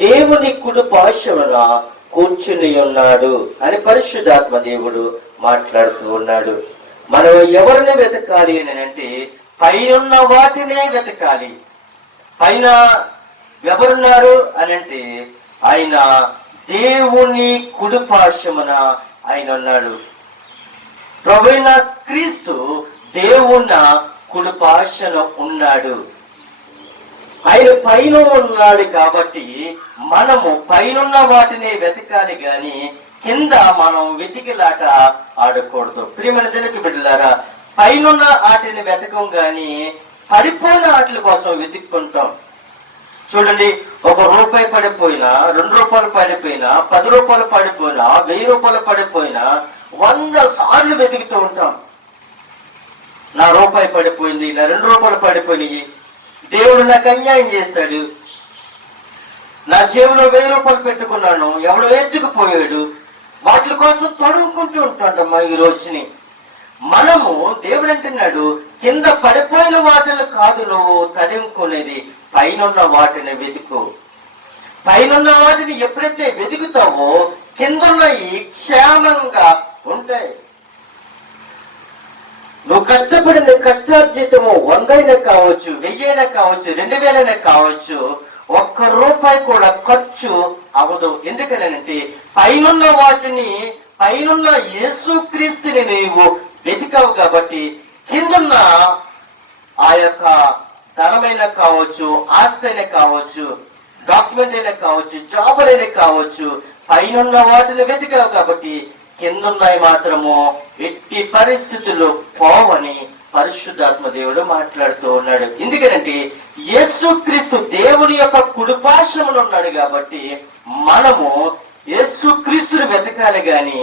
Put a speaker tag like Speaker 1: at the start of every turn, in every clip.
Speaker 1: దేవుని కుడి పార్శ్వమున కూర్చుని ఉన్నాడు అని పరిశుద్ధాత్మ దేవుడు మాట్లాడుతూ ఉన్నాడు. మనం ఎవరిని వెతకాలి అని అంటే పైన వాటినే వెతకాలి. పైన ఎవరున్నారు అని అంటే ఆయన దేవుని కుడి పార్శ్వమున ఆయన ఉన్నాడు. ప్రవీణ క్రీస్తు దేవున్న కుడి పార్శ్వన ఉన్నాడు. ఆయన పైన ఉన్నాడు కాబట్టి మనము పైనున్న వాటిని వెతకాలి గాని కింద మనం వెతికిలాట ఆడకూడదు. ప్రియమైన జనకి బిడ్డలారా పైనున్న వాటిని వెతకం గాని పడిపోయిన వాటి కోసం వెతుక్కుంటాం. చూడండి ఒక రూపాయి పడిపోయినా రెండు రూపాయలు పడిపోయినా పది రూపాయలు పడిపోయినా వెయ్యి రూపాయలు పడిపోయినా వంద సార్లు వెతుకుతూ ఉంటాం. నా రూపాయి పడిపోయింది నా రెండు రూపాయలు పడిపోయినాయి దేవుడు నాకు అన్యాయం చేశాడు. నా జేబులో వెయ్యి రూపాయలు పెట్టుకున్నాను. ఎవడో ఎత్తుకుపోయాడు. వాటి కోసం తొడుగుకుంటూ ఉంటాడమ్మా ఈ రోజుని. మనము దేవుడు అంటున్నాడు కింద పడిపోయిన వాటిని కాదు నువ్వు తడుముకునేది పైనున్న వాటిని వెతుకు. పైనున్న వాటిని ఎప్పుడైతే వెతుకుతావో కిందున్నవి క్షేమంగా ఉంటాయి. నువ్వు కష్టపడిన కష్టార్జితము వందైనా కావచ్చు వెయ్యైనా కావచ్చు రెండు వేలైనా కావచ్చు ఒక్క రూపాయి కూడా ఖర్చు అవదు ఎందుకనంటే పైనున్న వాటిని పైనున్న యేసుక్రీస్తుని నీవు వెతికావు కాబట్టి కిందున్న ఆ యొక్క ధనమైన కావచ్చు ఆస్తి అయినా కావచ్చు డాక్యుమెంట్ అయినా కావచ్చు జాబులైనా కావచ్చు పైనున్న వాటిని వెతికావు కాబట్టి కిందున్నాయి మాత్రము ఎట్టి పరిస్థితుల్లో పోవని పరిశుద్ధాత్మ దేవుడు మాట్లాడుతూ ఉన్నాడు. ఎందుకనంటే యేసు క్రీస్తు దేవుని యొక్క కుడిపాశ్రములు ఉన్నాడు కాబట్టి మనము యేసు క్రీస్తుని వెతకాలి గాని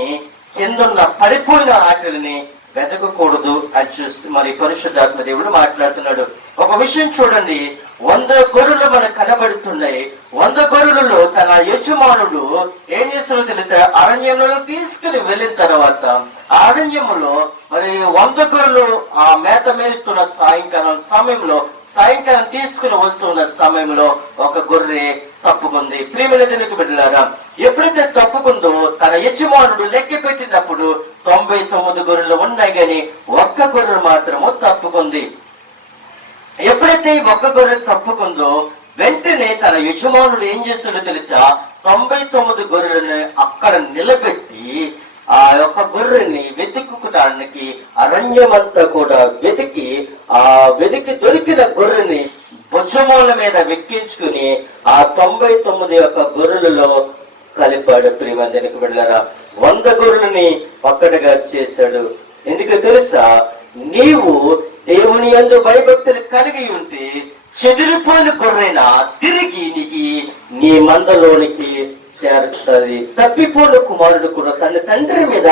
Speaker 1: కిందున్న పడిపోయిన ఆటలని వెతకకూడదు అని చూస్తూ మరి పరిశుద్ధాత్మ దేవుడు మాట్లాడుతున్నాడు. ఒక విషయం చూడండి. వంద గొర్రెలు మనకు కనబడుతున్నాయి. వంద గొర్రెలలో తన యజమానుడు ఏం చేస్తాడో తెలుసా? అరణ్యంలో తీసుకుని వెళ్ళిన తర్వాత ఆ అరణ్యములో మరి వంద గొర్రెలు ఆ మేత మేస్తున్న సాయంకాలం సమయంలో సాయంకాలం తీసుకుని వస్తున్న సమయంలో ఒక గొర్రె తప్పుకుంది. ప్రియమైన జనకు బిడ్డలారా ఎప్పుడైతే తప్పుకుందో తన యజమానుడు లెక్క పెట్టినప్పుడు తొంభై తొమ్మిది గొర్రెలు ఉన్నాయి కానీ ఒక్క గొర్రె మాత్రము తప్పుకుంది. ఎప్పుడైతే ఈ ఒక్క గొర్రె తప్పుకుందో వెంటనే తన యజమానుడు ఏం చేస్తుండో తెలుసా? తొంభై తొమ్మిది గొర్రెలను అక్కడ నిలబెట్టి ఆ యొక్క గొర్రెని వెతుక్కుటానికి అరణ్యమంతా కూడా వెతికి ఆ వెతికి దొరికిన గొర్రెని భుజముల మీద వెక్కించుకుని ఆ తొంభై తొమ్మిది యొక్క గొర్రెలలో కలిపాడు ప్రియమందరికి వెళ్ళారా వంద గొర్రెలని ఒక్కటిగా చేశాడు. ఎందుకు తెలుసా? నీవు దేవుని ఎందు భయభక్తులు కలిగి ఉంటే చెదిరిపోయిన గొర్రెన తిరిగి నీ మందలోనికి చేరుస్తుంది తప్పిపోయిన కుమారుడు కూడా తన తండ్రి మీద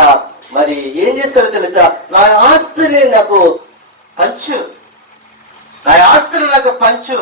Speaker 1: మరి ఏం చేస్తారో తెలుసా? నా ఆస్తిని నాకు పంచు. నా ఆస్తిని నాకు పంచు.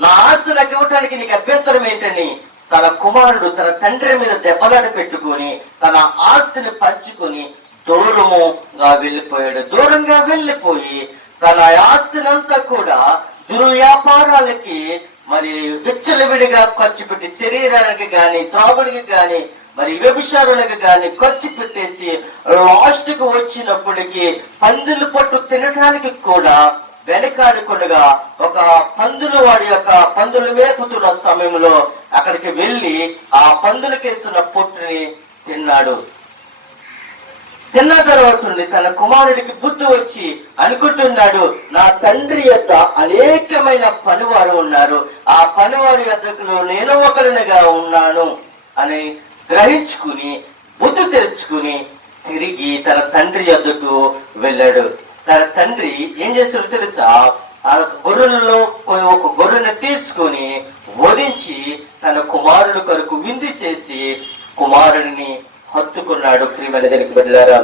Speaker 1: నా ఆస్తి నాకు ఇవ్వటానికి నీకు అభ్యంతరం ఏంటని తన కుమారుడు తన తండ్రి మీద దెబ్బలాట పెట్టుకొని తన ఆస్తిని పంచుకొని దూరముగా వెళ్ళిపోయాడు. దూరంగా వెళ్ళిపోయి తన ఆస్తినంతా కూడా దుర్వ్యాపారాలకి మరి విచ్చలవిడిగా ఖర్చు పెట్టి శరీరానికి గాని త్రాగుడికి గాని మరి వ్యభిచారులకు గాని ఖర్చు పెట్టేసి లాస్ట్కు వచ్చినప్పటికీ పందులు పట్టు తినడానికి కూడా వెనకాడకుండా ఒక పందులు వాడి యొక్క పందులు మేపుతున్న సమయంలో అక్కడికి వెళ్ళి ఆ పందులకేస్తున్న పొట్టుని తిన్నాడు. తిన్న తర్వాత నుండి తన కుమారుడికి బుద్ధి వచ్చి అనుకుంటున్నాడు నా తండ్రి యొక్క అనేకమైన పనివారు ఉన్నారు. ఆ పనివారి యొక్కలో నేను ఒకరినిగా ఉన్నాను. అని గ్రహించుకుని బుద్ధి తెరుచుకుని తిరిగి తన తండ్రి యొద్దకు వెళ్ళాడు. తన తండ్రి ఏం చేస్తాడో తెలుసా? ఆ గొర్రెల్లో ఒక గొర్రెను తీసుకొని వధించి తన కుమారుడు కొరకు విందు చేసి కుమారుడిని హత్తుకున్నాడు ప్రియమైన దగ్గరికి వెళ్ళారా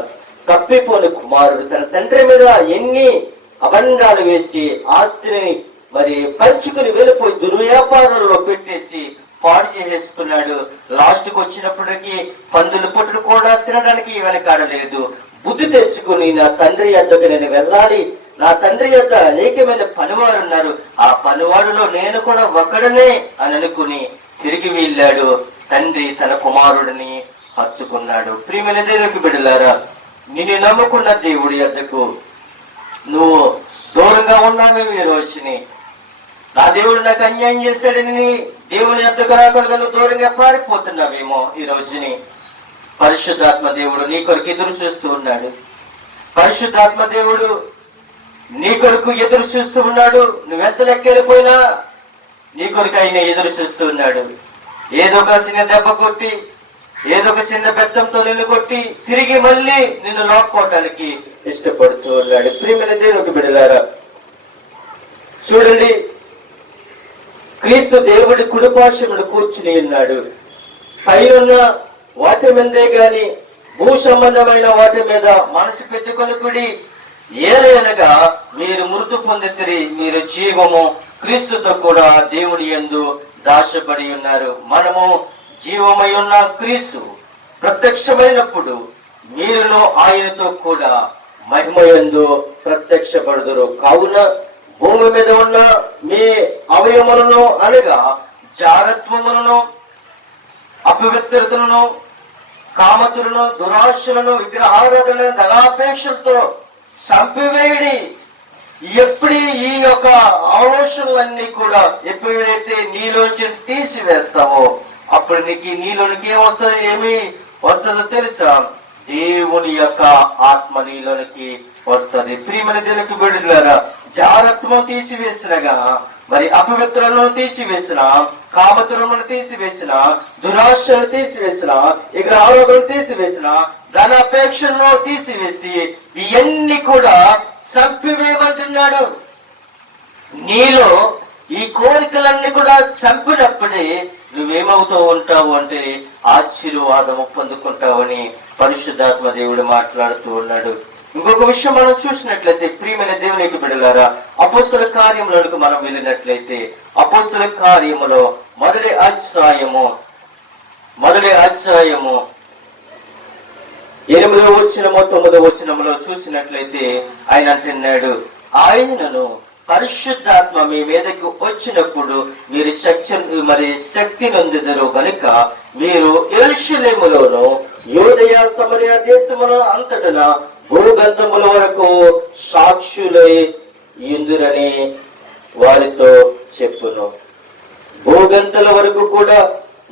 Speaker 1: తప్పిపోని కుమారుడు తన తండ్రి మీద ఎన్ని అబండాలు వేసి ఆస్తిని మరి పంచుకుని వెళ్ళిపోయి దుర్వ్యాపారంలో పెట్టేసి పాడు చేసేసుకున్నాడు. లాస్ట్కు వచ్చినప్పటికీ పందులు పొట్టులు కూడా తినడానికి వెనకాడలేదు బుద్ధి తెచ్చుకుని నా తండ్రి యొద్దకు నేను వెళ్ళాలి. నా తండ్రి యొక్క అనేకమైన పనివారు ఉన్నారు. ఆ పనివాడులో నేను కూడా ఒకడనే అని అనుకుని తిరిగి వెళ్ళాడు తండ్రి తన కుమారుడిని. హత్తుకున్నాడు. ప్రియమైన దేవునికి బిడ్డలారా నిన్ను నమ్ముకున్న దేవుడి యొద్దకు నువ్వు దూరంగా ఉన్నావేమో ఈ రోజుని. నా దేవుడు నాకు అన్యాయం చేశాడని దేవుని ఎద్దకు రాకుండా నువ్వు దూరంగా పారిపోతున్నావేమో ఈ రోజుని. పరిశుద్ధాత్మ దేవుడు నీ కొరకు ఎదురు చూస్తూ ఉన్నాడు. పరిశుద్ధాత్మ దేవుడు నీ కొరకు ఎదురు చూస్తూ ఉన్నాడు. నువ్వెంత లెక్కెళ్ళిపోయినా నీ కొరకు ఆయన ఎదురు చూస్తూ ఉన్నాడు. ఏదో ఒక చిన్న దెబ్బ కొట్టి ఏదో ఒక చిన్న పెద్దంతో నిన్ను కొట్టి తిరిగి మళ్ళీ నిన్ను లాక్కోవటానికి ఇష్టపడుతూ ఉన్నాడు. ప్రియమైన దేవునికి బిడలారా చూడండి క్రీస్తు దేవుడి కుడిపాశముడు కూర్చుని ఉన్నాడు. పైనున్న వాటి మీదే గాని భూ సంబంధమైన వాటి మీద మనసు పెట్టుకొని కుడి ఏలయనగా మీరు మృతు పొందితిరి మీరు జీవము క్రీస్తుతో కూడా దేవుడి ఎందు దాచబడి ఉన్నారు. మనము జీవమై ఉన్న క్రీస్తు ప్రత్యక్షమైనప్పుడు మీరును ఆయనతో కూడా మహిమయందు ప్రత్యక్షపడుదురు. కావున భూమి మీద ఉన్న మీ అవయములను అనగా జారత్వములను అపవిత్రతలను కామతులను దురాశలను విగ్రహారాధనలను ధనాపేక్షలతో చంపివేయడి. ఎప్పుడు ఈ యొక్క ఆలోచనలన్నీ కూడా ఎప్పుడైతే నీలోంచి తీసివేస్తామో అప్పుడు నీకు నీలోనికి ఏమొస్తుంది ఏమి? వస్తుందో తెలుసా? దేవుని యొక్క ఆత్మ నీలోనికి వస్తుంది. ప్రియమైన దేవునికి బిడ్డలారా జాగ్రత్తము తీసివేసినగా మరి అపవిత్రలను తీసివేసిన కామతురమును తీసివేసిన దురాశను తీసివేసిన ఇక్కడ ఆరోగ్యం తీసివేసిన ధనాపేక్షను తీసివేసి ఇవన్నీ కూడా చంపివేయమంటున్నాడు. నీలో ఈ కోరికలన్నీ కూడా చంపినప్పుడే నువ్వేమవుతూ ఉంటావు అంటే ఆశీర్వాదము పొందుకుంటావని పరిశుద్ధాత్మ దేవుడు మాట్లాడుతూ ఉన్నాడు. ఇంకొక విషయం మనం చూసినట్లయితే ప్రియమైన దేవునికి బిడలారా అపోస్తుల కార్యములకు మనం వెళ్ళినట్లయితే అపోస్తుల కార్యములో మొదటి అధ్యాయము మొదటి అధ్యాయము ఎనిమిదో వచ్చినమో తొమ్మిదో వచ్చినములో చూసినట్లయితే ఆయన అంటున్నాడు ఆయనను పరిశుద్ధాత్మ మీ మీదకు వచ్చినప్పుడు మీరు శక్తి మరి శక్తి నొందిదరు గనుక మీరు ఎరుషులేములోను యోదయ సమరయ దేశములో అంతటన భూగంధముల వరకు సాక్షులై ఇందురని వారితో చెప్పును. భూగంతల వరకు కూడా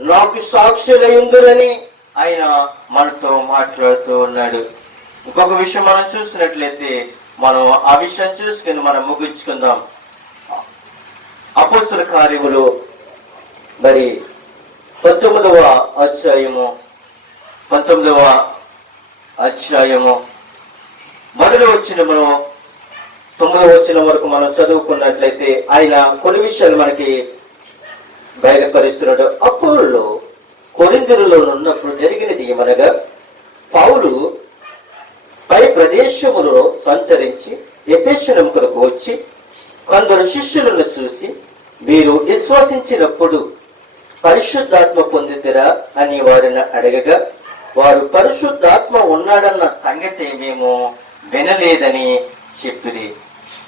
Speaker 1: నాకు సాక్షులై ఇందురని ఆయన మనతో మాట్లాడుతూ ఉన్నాడు. ఇంకొక విషయం మనం చూసినట్లయితే మనం ఆ విషయం చూసుకుని మనం ముగించుకుందాం. అపోస్తుల కార్యములు మరి పంతొమ్మిదవ అధ్యాయము పంతొమ్మిదవ అధ్యాయము. మొదటి వచ్చిన మనం తొమ్మిదవ వచ్చిన వరకు మనం చదువుకున్నట్లయితే ఆయన కొన్ని విషయాలు మనకి బయలుపరుస్తున్నాడు. అప్పుడు కొరిందులలో ఉన్నప్పుడు జరిగినది ఏమనగా పౌలు పై ప్రదేశములలో సంచరించి ఎఫెషనం వచ్చి కొందరు శిష్యులను చూసి మీరు విశ్వసించినప్పుడు పరిశుద్ధాత్మ పొందితిరా? అని వారిని అడగగా వారు పరిశుద్ధాత్మ ఉన్నాడన్న సంగతి మేము వినలేదని చెప్పిరి.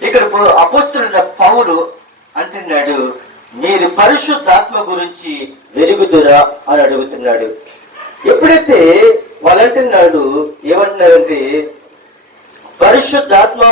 Speaker 1: ఇక్కడ అపోస్తున్న పౌలు అంటున్నాడు మీరు పరిశుద్ధాత్మ గురించి వెలుగుదురా? అని అడుగుతున్నాడు. ఎప్పుడైతే వాళ్ళంటున్నాడు ఏమంటున్నారంటే పరిశుద్ధాత్మ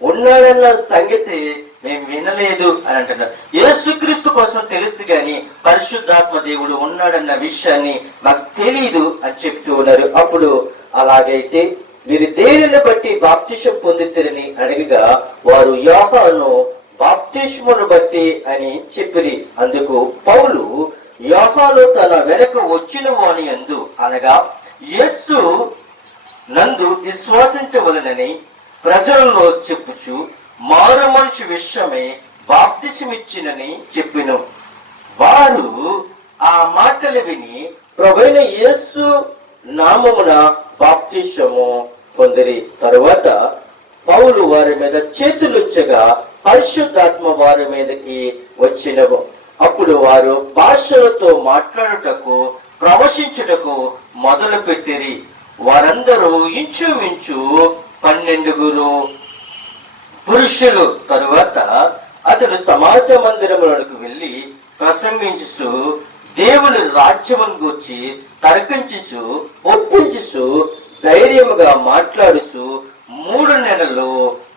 Speaker 1: ఉన్నాడన్న సంగతి మేము వినలేదు అని అంటున్నారు యేసుక్రీస్తు కోసం తెలుసు గాని పరిశుద్ధాత్మ దేవుడు ఉన్నాడన్న విషయాన్ని మాకు తెలియదు అని చెప్తూ ఉన్నారు. అప్పుడు అలాగైతే మీరు దేనిని బట్టి బాప్తిషం పొందితేరని అడగగా వారు యోహాను బాప్తిష్మును బట్టి అని చెప్పిరి. అందుకు పౌలు యోహాను తన వెనక వచ్చిన వాని అందు. అనగా యేసు నందు విశ్వాసించవలనని ప్రజలలో చెప్పుచు మారు మనిషి విషయమే బాప్తిసమిచ్చినని చెప్పిను. వారు ఆ మాటలు విని ప్రభైన యేసు నామమున బాప్తిషము పొందిరి. తరువాత పౌలు వారి మీద చేతులుచ్చగా పరిశుద్ధాత్మ వారి మీదకి వచ్చినవు అప్పుడు వారు భాషలతో మాట్లాడుటకు ప్రవశించుటకు మొదలు పెట్టిరి వారందరూ ఇంచుమించు పన్నెండుగురు పురుషులు. తరువాత అతడు సమాజ మందిరములకు వెళ్ళి ప్రసంగించు దేవుని రాజ్యమును గూర్చి తర్కించుచు ఒప్పించు ధైర్యముగా మాట్లాడుచు మూడు నెలలు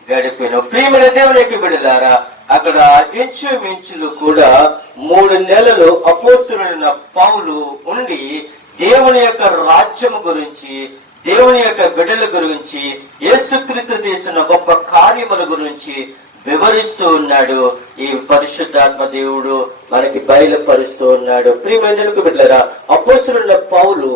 Speaker 1: గడిపిన. ప్రియమైన దేవునికి బిడలారా అక్కడ ఇంచుమించులు కూడా మూడు నెలలు అపోస్తులైన పౌలు ఉండి దేవుని యొక్క రాజ్యము గురించి దేవుని యొక్క బిడ్డల గురించి యేసుక్రీస్తు చేసిన గొప్ప కార్యముల గురించి వివరిస్తూ ఉన్నాడు. ఈ పరిశుద్ధాత్మ దేవుడు మనకి బయలుపరుస్తూ ఉన్నాడు. ప్రియమైనకు బిడ్డరా అపోసులున్న పౌలు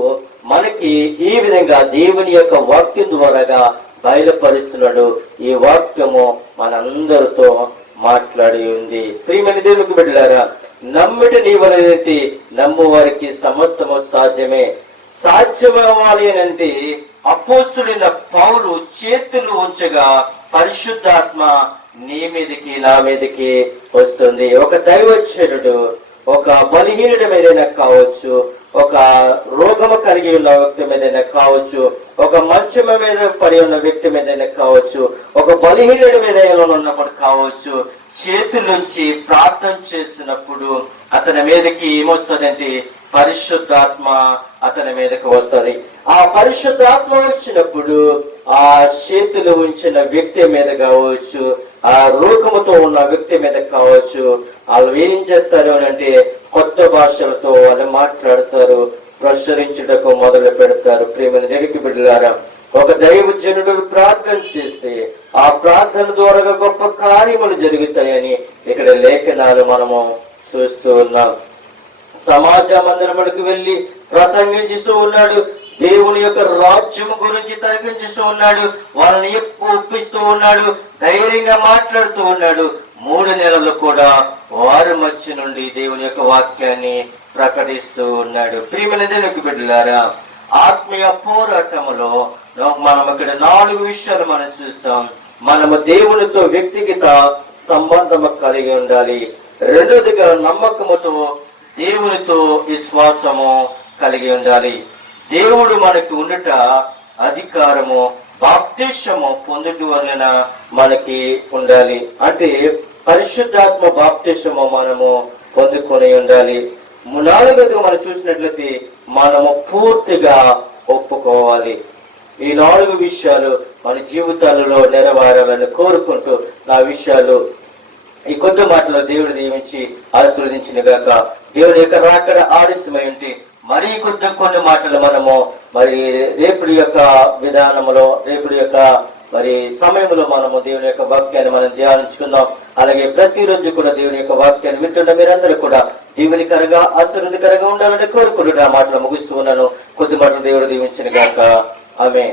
Speaker 1: మనకి ఈ విధంగా దేవుని యొక్క వాక్యం ద్వారాగా బయలుపరుస్తున్నాడు. ఈ వాక్యము మనందరితో మాట్లాడి ఉంది. ప్రియమైన దేవునికి బిడ్డలారా నమ్మిట నీవనైతే నమ్ము వారికి సమస్తము సాధ్యమే. సాధ్యమవ్వాలి అని అంటే అపోస్తుడైన పౌలు చేతులు ఉంచగా పరిశుద్ధాత్మ నీ మీదకి నా మీదకి వస్తుంది. ఒక దైవచరుడు ఒక బలహీనుడి మీదైనా కావచ్చు ఒక రోగము కలిగి ఉన్న వ్యక్తి మీదైనా కావచ్చు ఒక మంచమ మీద పడి ఉన్న వ్యక్తి మీదైనా కావచ్చు ఒక బలహీనుడి మీద ఉన్నప్పుడు కావచ్చు చేతులుంచి ప్రార్థన చేస్తున్నప్పుడు అతని మీదకి ఏమొస్తుందంటే పరిశుద్ధాత్మ అతని మీదకి వస్తుంది. ఆ పరిశుద్ధాత్మ వచ్చినప్పుడు ఆ చేతులు ఉంచిన వ్యక్తి మీద కావచ్చు ఆ రోగముతో ఉన్న వ్యక్తి మీద కావచ్చు వాళ్ళు ఏం చేస్తారు అంటే కొత్త భాషలతో వాళ్ళు మాట్లాడతారు ప్రచురించుటకు మొదలు పెడతారు. ప్రేమను జరిగి బిడ్డలారా ఒక దైవజనుడు ప్రార్థన చేస్తే ఆ ప్రార్థన ద్వారా గొప్ప కార్యములు జరుగుతాయని ఇక్కడ లేఖనాలు మనము చూస్తూ ఉన్నాం. సమాజ మందిరములకు వెళ్ళి ప్రసంగించుతూ ఉన్నాడు. దేవుని యొక్క రాజ్యం గురించి తరిపించుతూ ఉన్నాడు. వాళ్ళని ఎక్కువ ఒప్పిస్తూ ఉన్నాడు. ధైర్యంగా మాట్లాడుతూ ఉన్నాడు. మూడు నెలలు కూడా వారు మధ్య నుండి దేవుని యొక్క వాక్యాన్ని ప్రకటిస్తూ ఉన్నాడు. ప్రియమైన దేవునికి బిడ్డలారా ఆత్మీయ పోరాటములో మనం ఇక్కడ నాలుగు విషయాలు మనం చూస్తాం. మనము దేవునితో వ్యక్తిగత సంబంధము కలిగి ఉండాలి. రెండోదిగా నమ్మకముతో దేవునితో విశ్వాసము కలిగి ఉండాలి. దేవుడు మనకు ఉండుట అధికారము బాప్తిష్యము పొందుట మనకి ఉండాలి. అంటే పరిశుద్ధాత్మ బాప్తిష్యము మనము పొందుకొని ఉండాలి. నాలుగదిగా మనం చూసినట్లయితే మనము పూర్తిగా ఒప్పుకోవాలి. ఈ నాలుగు విషయాలు మన జీవితాలలో నెరవేరాలని కోరుకుంటూ నా విషయాలు ఈ కొద్ది మాటలో దేవుడు దీవించి ఆశీర్వదించిన గాక దేవుడు యొక్క రాకడ ఆలస్యమై ఉంటే మరీ కొద్ది కొన్ని మాటలు మనము మరి రేపుడి యొక్క విధానములో రేపుడి యొక్క మరి సమయంలో మనము దేవుని యొక్క వాక్యాన్ని మనం ధ్యానించుకుందాం. అలాగే ప్రతిరోజు కూడా దేవుని యొక్క వాక్యాన్ని వింటున్న మీరందరూ కూడా దీవునికరంగా ఆశీర్వదికరంగా ఉండాలని కోరుకుంటున్న ఆ మాటలు ముగిస్తూ ఉన్నాను. కొద్ది మాటలు దేవుడు దీవించిన గాక. ఆమె